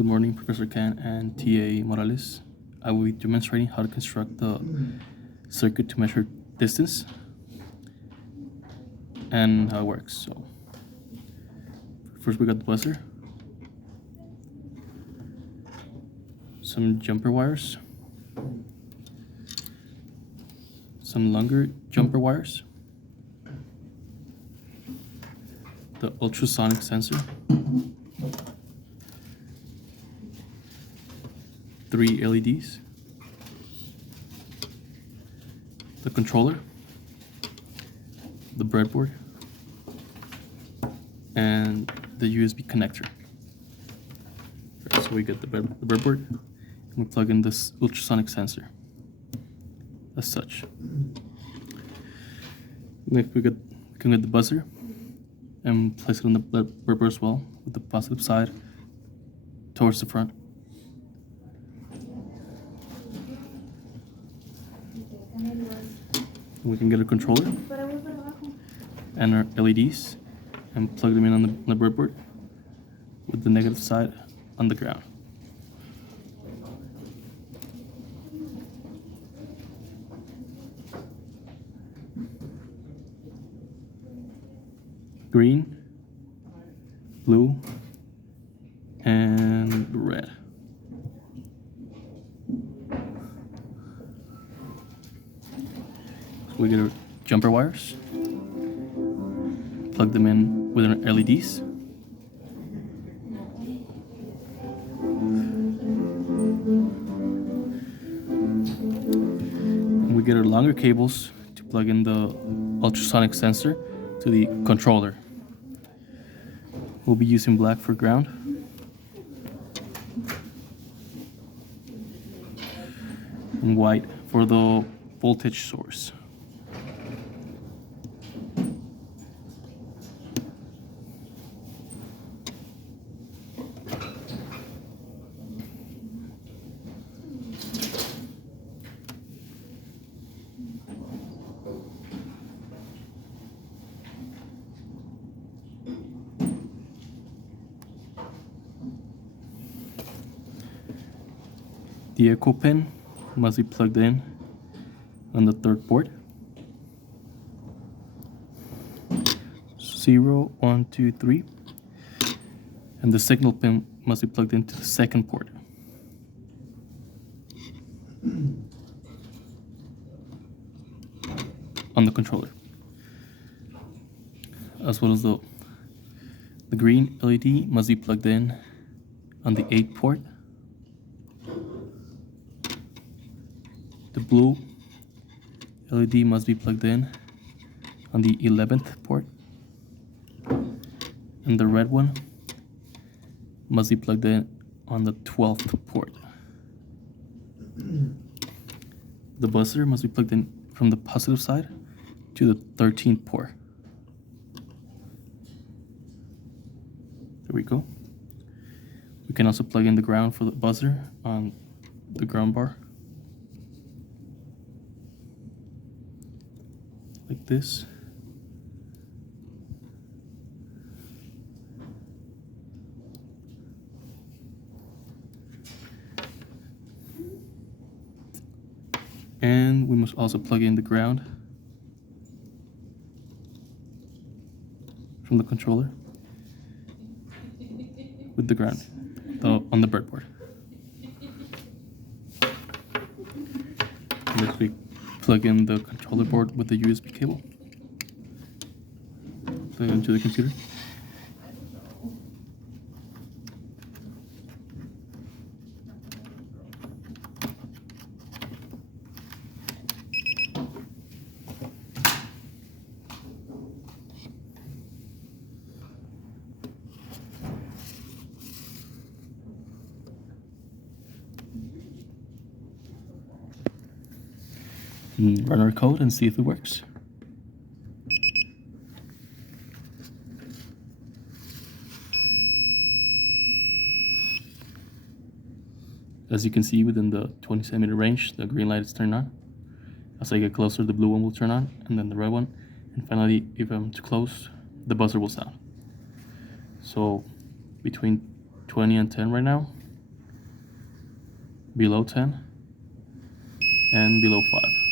Good morning, Professor Ken and TA Morales. I will be demonstrating how to construct the circuit to measure distance and how it works. So first we got the buzzer, some jumper wires, some longer jumper wires, the ultrasonic sensor, 3 LEDs, the controller, the breadboard, and the USB connector. So we get the breadboard, and we plug in this ultrasonic sensor as such. Next we can get the buzzer and place it on the breadboard as well, with the positive side towards the front. We can get a controller and our LEDs and plug them in on the breadboard with the negative side on the ground. Green, blue, and red. We get our jumper wires, plug them in with our LEDs, and we get our longer cables to plug in the ultrasonic sensor to the controller. We'll be using black for ground, and white for the voltage source. The echo pin must be plugged in on the third port. 0, 1, 2, 3. And the signal pin must be plugged into the second port. On the controller. As well as the green LED must be plugged in on the 8th port. The blue LED must be plugged in on the 11th port, and the red one must be plugged in on the 12th port. The buzzer must be plugged in from the positive side to the 13th port. There we go. We can also plug in the ground for the buzzer on the ground bar. Like this. And we must also plug in the ground from the controller with the ground on the breadboard. Next we plug in the controller board with the USB cable, plug it into the computer. And run our code and see if it works. As you can see, within the 20 centimeter range, the green light is turned on. As I get closer, the blue one will turn on, and then the red one. And finally, if I'm too close, the buzzer will sound. So between 20 and 10 right now, below 10, and below 5.